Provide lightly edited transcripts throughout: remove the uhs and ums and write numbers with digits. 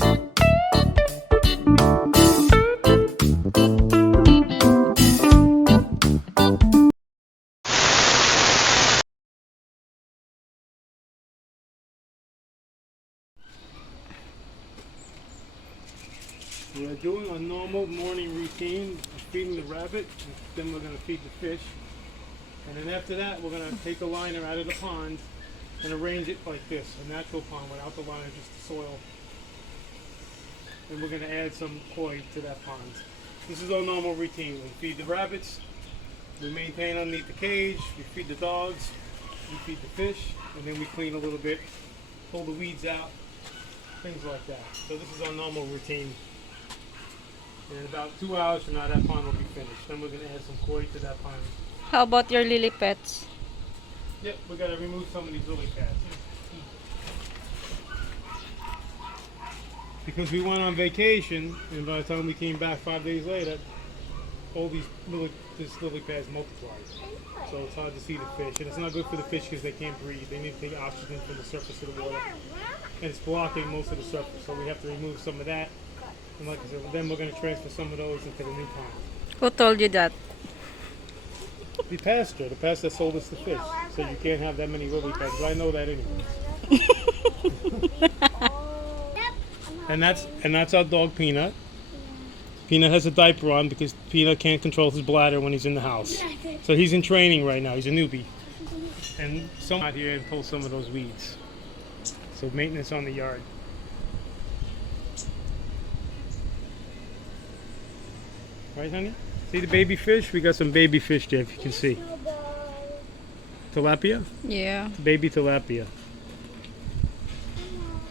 We're doing a normal morning routine of feeding the rabbit, and then we're going to feed the fish. And then after that, we're going to take the liner out of the pond and arrange it like this, a natural pond without the liner, just the soil. And we're going to add some koi to that pond. This is our normal routine. We feed the rabbits, we maintain underneath the cage, we feed the dogs, we feed the fish, and then we clean a little bit, pull the weeds out, things like that. So this is our normal routine. And in about 2 hours from now, that pond will be finished. Then we're going to add some koi to that pond. How about your lily pets? Yep, we got to remove some of these lily pads. Because we went on vacation, and by the time we came back 5 days later, all these lily pads multiplied. So it's hard to see the fish. And it's not good for the fish because they can't breathe. They need to take oxygen from the surface of the water. And it's blocking most of the surface. So we have to remove some of that. And like I said, then we're going to transfer some of those into the new pond. Who told you that? The pastor sold us the fish. So you can't have that many lily pads. But I know that anyway. And that's our dog Peanut. Peanut has a diaper on because Peanut can't control his bladder when he's in the house. So he's in training right now. He's a newbie. And someone out here and pull some of those weeds. So maintenance on the yard. Right, honey? See the baby fish? We got some baby fish there, if you can see. Tilapia? Yeah. Baby tilapia.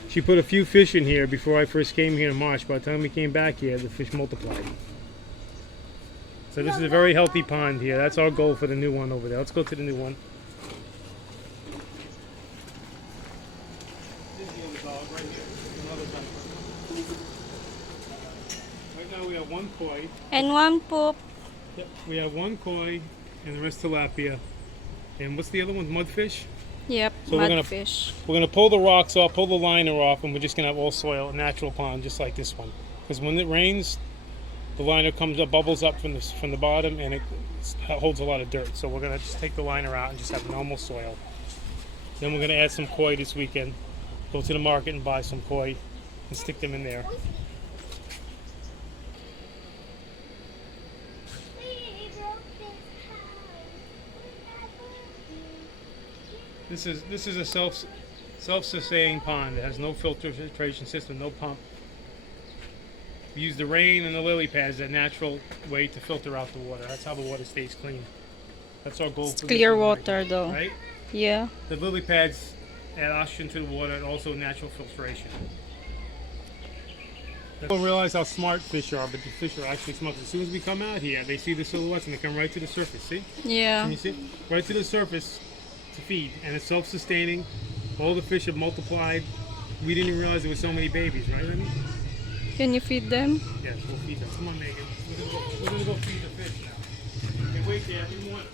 She put a few fish in here before I first came here in March. By the time we came back here, the fish multiplied. So this is a very healthy pond here. That's our goal for the new one over there. Let's go to the new one. This is the other dog right here. Another diaper. Right now we have one koi. And one poop. Yep, we have one koi and the rest tilapia. And what's the other one? Mudfish? Yep, So mudfish. We're gonna pull the rocks off, pull the liner off, and we're just gonna have all soil, a natural pond, just like this one. Because when it rains, the liner comes up, bubbles up from the bottom, and it holds a lot of dirt. So we're gonna just take the liner out and just have normal soil. Then we're gonna add some koi this weekend. Go to the market and buy some koi and stick them in there. This is a self-sustaining pond. It has no filtration system, no pump. We use the rain and the lily pads, a natural way to filter out the water. That's how the water stays clean. That's our goal. It's clear water though. Right? Yeah. The lily pads add oxygen to the water and also natural filtration. People don't realize how smart fish are, but the fish are actually smart. As soon as we come out here, they see the silhouettes and they come right to the surface. See? Yeah. Can you see? Right to the surface to feed, and it's self-sustaining. All the fish have multiplied. We didn't even realize there were so many babies, right, Lenny? Can you feed them? Yes, we'll feed them. Come on, Megan. We're gonna go feed the fish now. You can wait there every morning.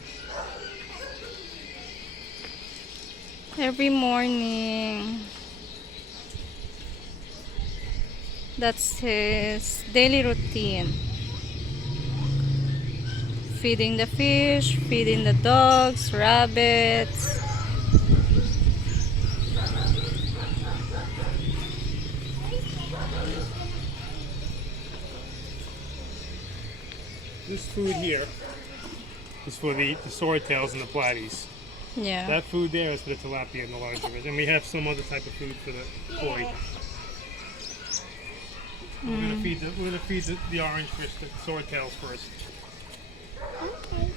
Every morning. That's his daily routine. Feeding the fish, feeding the dogs, rabbits. This food here is for the swordtails and the platies. Yeah. That food there is for the tilapia and the larger fish. And we have some other type of food for the koi. We're gonna feed the orange fish, the swordtails first. Okay.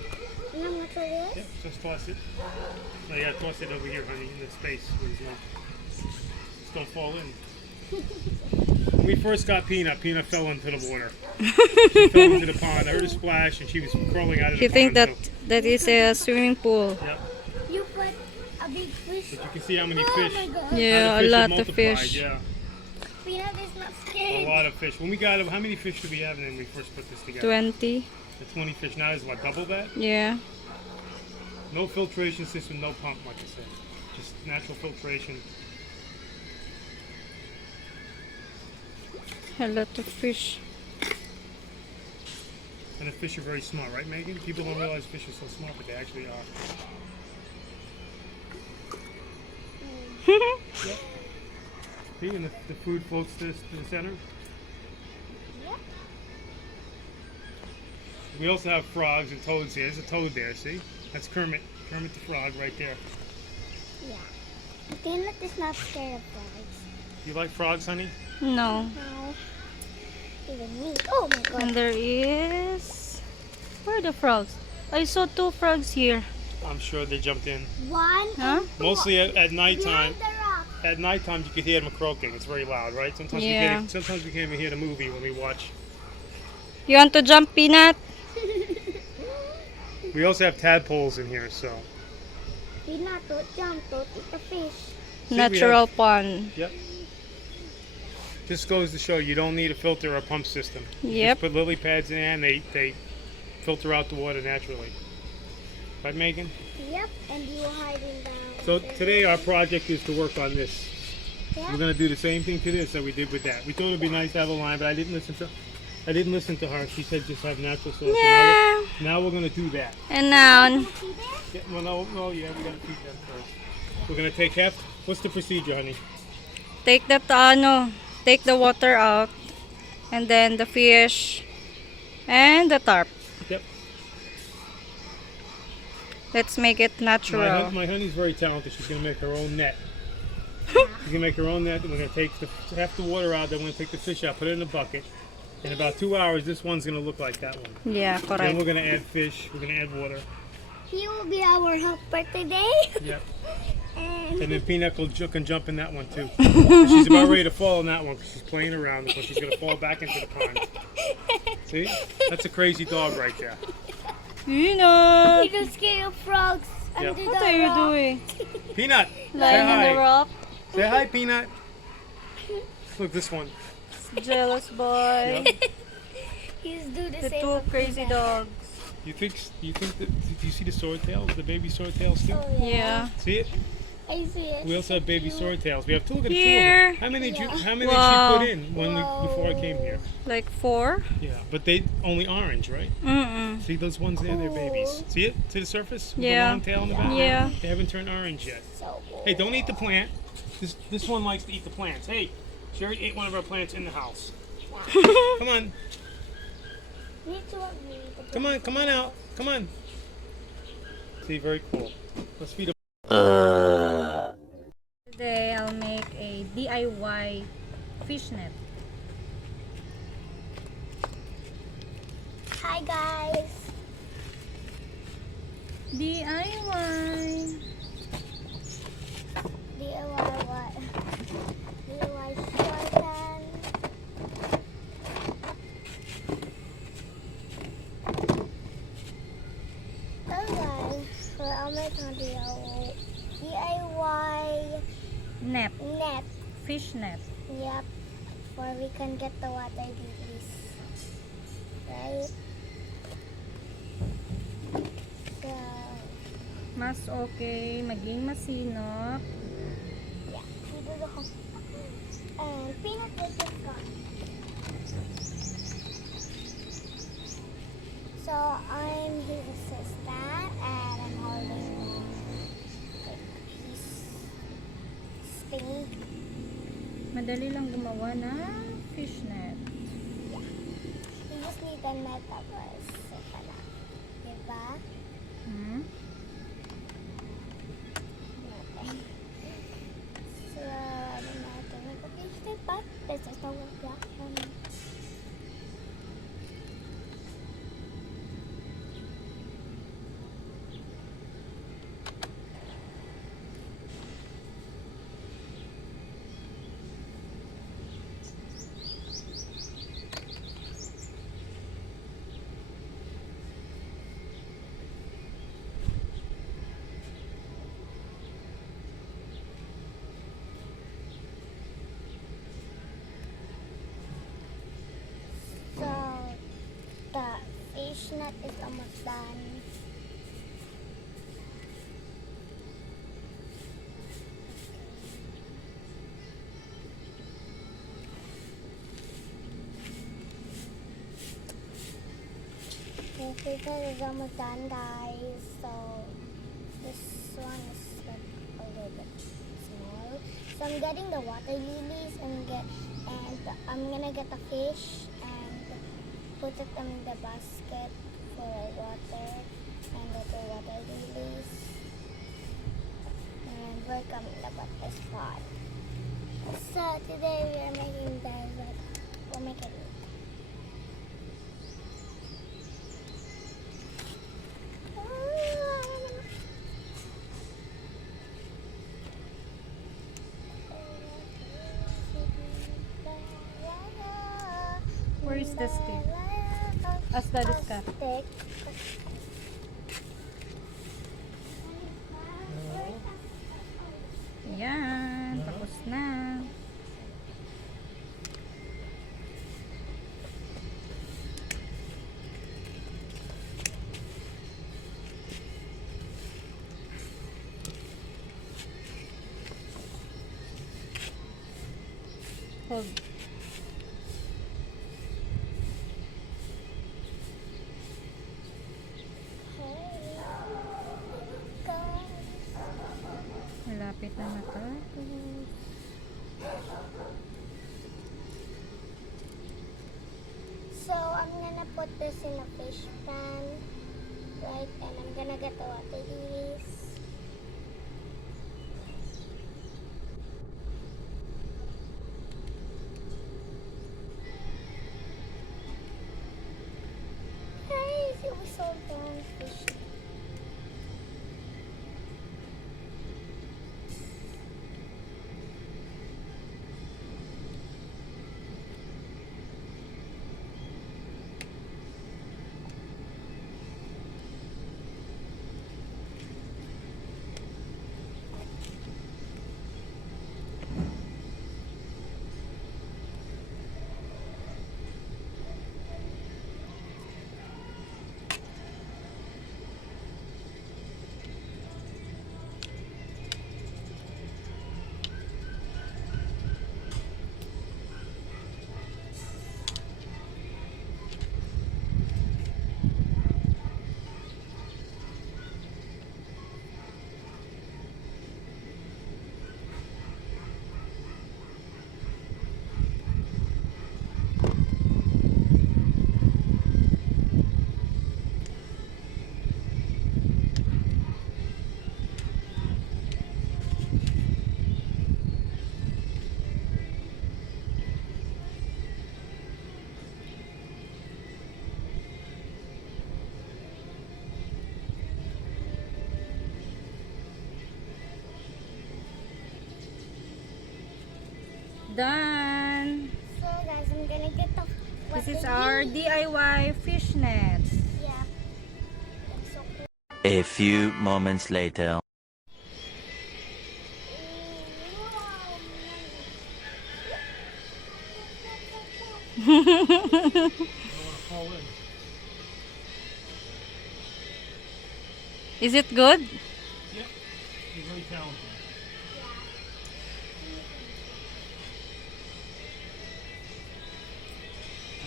And I'm gonna try this? Yep, just toss it. No, you gotta toss it over here, honey, in the space where there's no. Just don't fall in. When we first got Peanut fell into the water. She fell into the pond. I heard a splash and she was crawling out of the You think pond. that is a swimming pool? Yep. You put a big fish. But you can see how many Oh fish. my god. Yeah, how a the lot have of multiplied, fish. Yeah, Peanut is not a scared. lot of fish. When we got how many fish did we have when we first put this together? 20. The 20 fish. Now is what, double that? Yeah. No filtration system, no pump, like I said. Just natural filtration. A lot of fish. And the fish are very smart, right, Megan? People don't realize fish are so smart, but they actually are. Yep. See, and the food floats to the center. Yep. We also have frogs and toads here. There's a toad there, see? That's Kermit. Kermit the frog right there. Yeah. Peanut is not scared of frogs. You like frogs, honey? No. No. Even me. Oh my god. And there is... Where are the frogs? I saw 2 frogs here. I'm sure they jumped in. One Huh? and Mostly at nighttime. behind the rock. At nighttime, you can hear them croaking. It's very loud, right? Sometimes Yeah. sometimes we can't even hear the movie when we watch. You want to jump, Peanut? We also have tadpoles in here, so. Peanut, don't jump, don't eat the fish. we Natural pond. Yep. Just goes to show you don't need a filter or a pump system. You Yep. just put lily pads in and they filter out the water naturally. Right, Megan? Yep, and you are hiding down. So today our project is to work on this. Yeah. We're gonna do the same thing to this that we did with that. We thought it'd be nice to have a line, but I didn't listen to her. She said just have natural source. So Yeah. now we're gonna do that. And now, See this? Yeah, well, no, yeah, we gotta feed them first. We're gonna take half. What's the procedure, honey? take take the water out. And then the fish. And the tarp. Yep. Let's make it natural. My honey's very talented. She's gonna make her own net. She's gonna make her own net, and we're gonna take half the water out. Then we're gonna take the fish out, put it in a bucket. In about 2 hours, this one's gonna look like that one. Yeah, Then correct. we're gonna add fish. We're gonna add water. He will be our helper today. Yep. And And then Peanut can jump in that one too. She's about ready to fall in that one because she's playing around, so she's gonna fall back into the pond. See? That's a crazy dog right there. Peanut! he just scared of frogs Yeah. under What the are you rock. doing? Peanut, say Lying on the hi. rock? Say hi, Peanut. Look, this one. Jealous boy. He's do the The same 2 with crazy Peanut. dogs. You think that? Do you see the swordtails? The baby swordtails too. Oh, Yeah. See it? I see it. We also have baby swordtails. We have two. Look at Here. two of them. How many Wow. did you put in before I came here? Like 4? Yeah, but they only orange, right? Mm-mm. See those ones there? They're babies. See it? See the surface? With Yeah. The long tail in the back? Yeah. They haven't turned orange yet. So cool. Hey, don't eat the plant. This one likes to eat the plants. Hey, Sherry ate one of our plants in the house. Come on. Me too. Come on out. Come on. See, very cool. Let's feed them. Today I'll make a DIY fish net. Hi guys. DIY. DIY what? DIY shorten. Okay, so I'll make a DIY Net. net. Fish net. Yep, where we can get the water lilies. Right? So, Mas okay, maging masinop. yeah, we do the whole. And peanut was just gone. So I'm his assistant and I'm holding like, his spinning. Madali lang gumawa ng fish net. You just need a net tapos ito lang. Diba? Hmm? Natin. So, ano natin? Nag-fish net pa? There's just no one block. So, the fish net is almost done. because it's almost done, guys. So this one is like a little bit small. So I'm getting the water lilies and I'm gonna get the fish and put it in the basket for water and the water lilies. And we're coming about the spot. So today we are making desert. We'll make it. Where is the stick? As that is cut. Stick. Yan, tapos na. Hold. Malapit na matapos. So I'm gonna put this in a fish pan, right? And I'm gonna get the water lilies. Guys, it was so done fish. Done. So guys, I'm gonna get the This is water our lilies. DIY fish nets. Yeah. It's so cool. A few moments later. I don't want to fall in. Is it good? Yep. He's very talented.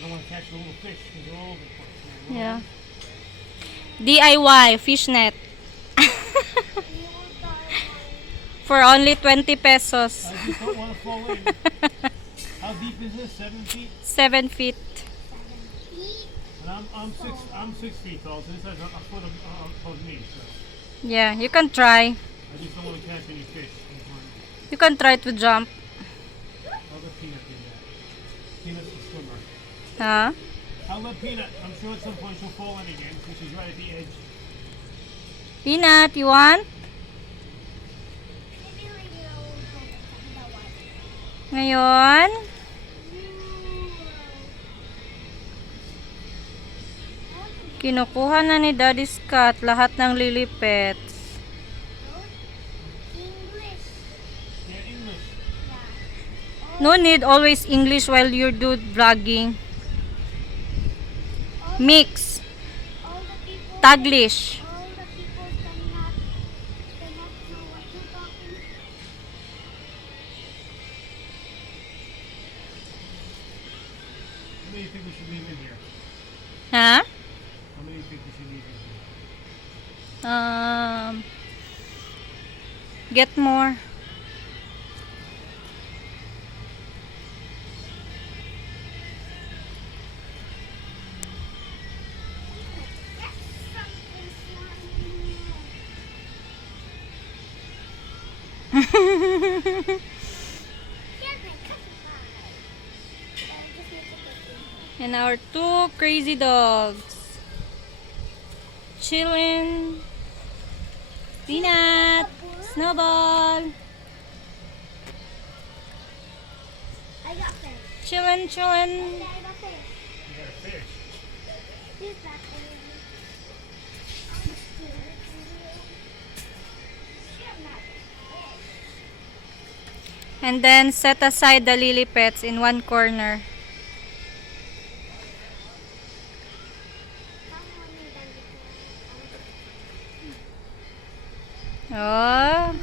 I don't want to catch the little fish because they're all over the place. Yeah. DIY fish net. For only 20 pesos. I just don't want to fall in. How deep is this? 7 feet? 7 feet. And I'm 6 feet tall, so this has a foot above me. So Yeah, you can try. I just don't want to catch any fish. You can try to jump. I'll let Peanut do that. Peanut's the swimmer. Huh? I'll let Peanut. I'm sure at some point she'll fall in again since she's right at the edge. Peanut, you want? Ngayon? Kinukuha na ni Daddy Scott lahat ng lilipets. English. Yeah, English. No need always English while you do vlogging. Mix. All the people. Taglish. All the people cannot know what you're talking. How many do you think we should leave in here? Ha? How many do feed does she need? Get more. And our two crazy dogs chilling. Peanut, Snowball, I got fish. chilling. I got fish. You got a fish. He's back there. And then set aside the lily pads in one corner. Oh.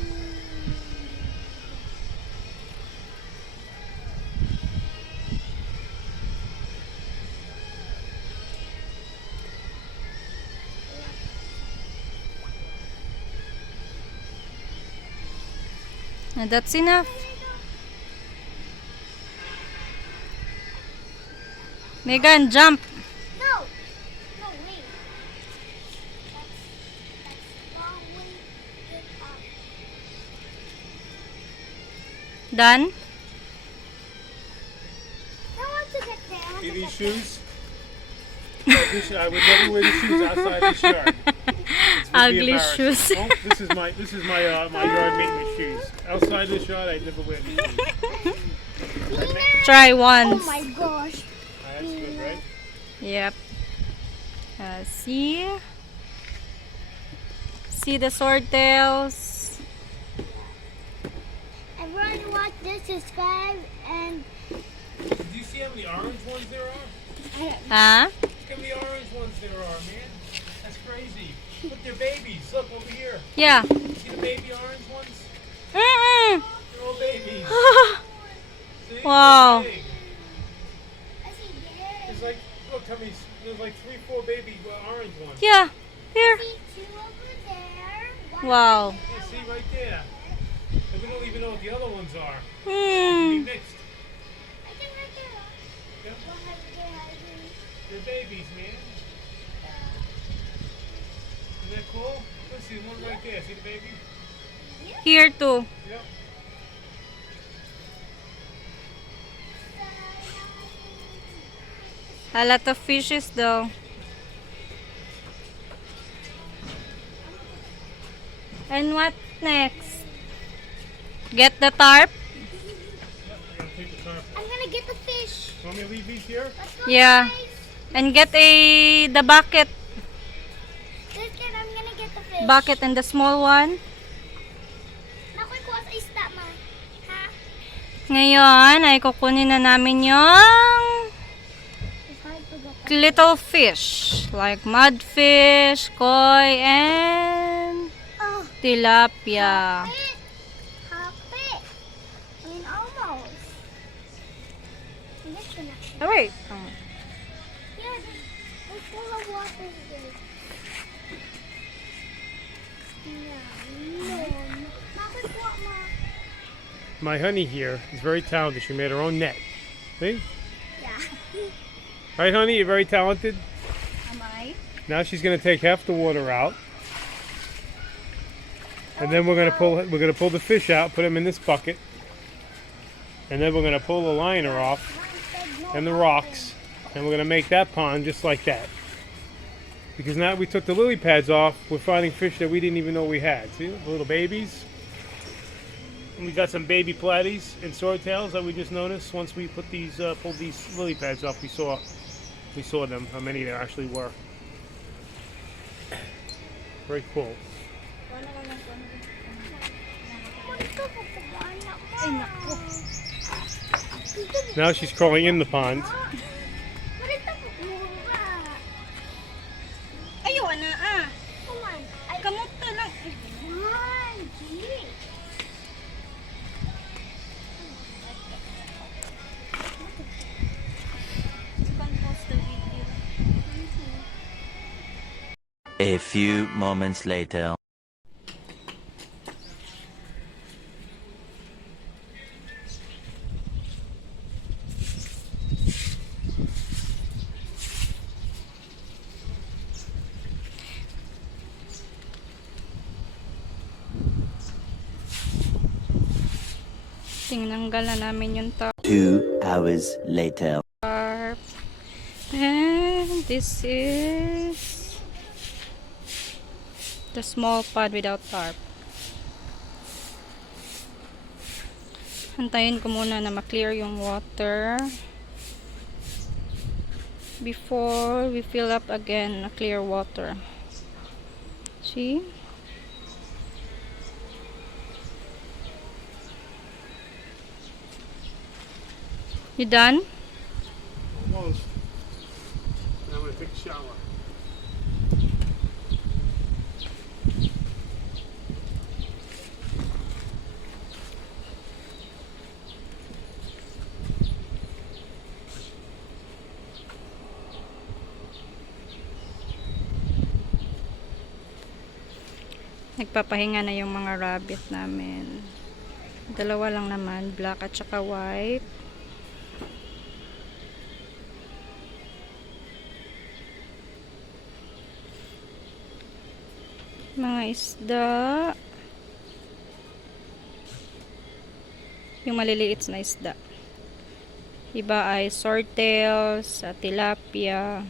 And that's enough. Megan, jump. No! No, wait. That's following it up. Done? I want to get there. I want See to these get shoes? I would never wear these shoes outside this yard. This would be Ugly embarrassing. shoes. Oh, this is my yard maintenance shoes. Outside this yard, I'd never wear these shoes. there. Try Oh once. my gosh. That's good, right? Yep. See? See the swordtails? Everyone watch this, subscribe, and Do you see how many orange ones there are? Huh? Look how many orange ones there are, man. That's crazy. Look, they're babies. Look over here. Yeah. See the baby orange ones? Mm-mm. They're all babies. See? Wow. They're big. There's like, look how many, there's like 3-4 baby orange ones. Yeah. Here. see two over there. One Wow. Yeah, see right there. And we don't even know what the other ones are. Be Hmm. mixed. I think right there. Yeah. One right there, I think. They're babies, man. Isn't that cool? Let's see, one right there. See the baby? Here too. Yep. A lot of fishes though. And what next? Get the tarp? Yep, I gotta take the tarp. I'm gonna get the fish. Want me to leave these here? Let's go, Yeah. guys. And get the bucket. Let's get, I'm gonna get the fish. Bucket and the small one. Nakoy ko sa isda, ma. Ha? Ngayon ay kukunin na namin yung It's hard to get the little fish. Like mudfish, koi, and Oh, tilapia. it. Half it. I mean, almost. This one actually. Oh, wait. Yeah, there's full of water here. No. Nakoy ko, ma. My honey here is very talented. She made her own net. See? Yeah. Right, honey? You're very talented. Am I? Now she's gonna take half the water out. And then we're gonna pull the fish out, put them in this bucket. And then we're gonna pull the liner off and the rocks. And we're gonna make that pond just like that. Because now we took the lily pads off, we're finding fish that we didn't even know we had. See, the little babies. And we got some baby platies and swordtails that we just noticed. Once we put these, pulled these lily pads off, we saw them. How many there actually were. Very cool. Ay, naku. Now she's crawling in the pond. Ayaw na ah. Come on. Kamot to lang. Come on, gee. You can post the video. A few moments later. Tinanggal na namin yung 2 hours later. tarp. And this is the small pod without tarp. Hantayin ko muna na ma-clear yung water before we fill up again na clear water. See? You done? Almost. And I'm gonna take a shower. Nagpapahinga na yung mga rabbit namin. Dalawa lang naman, black at saka white. Mga isda. Yung maliliit na isda. Iba ay swordtails, tilapia.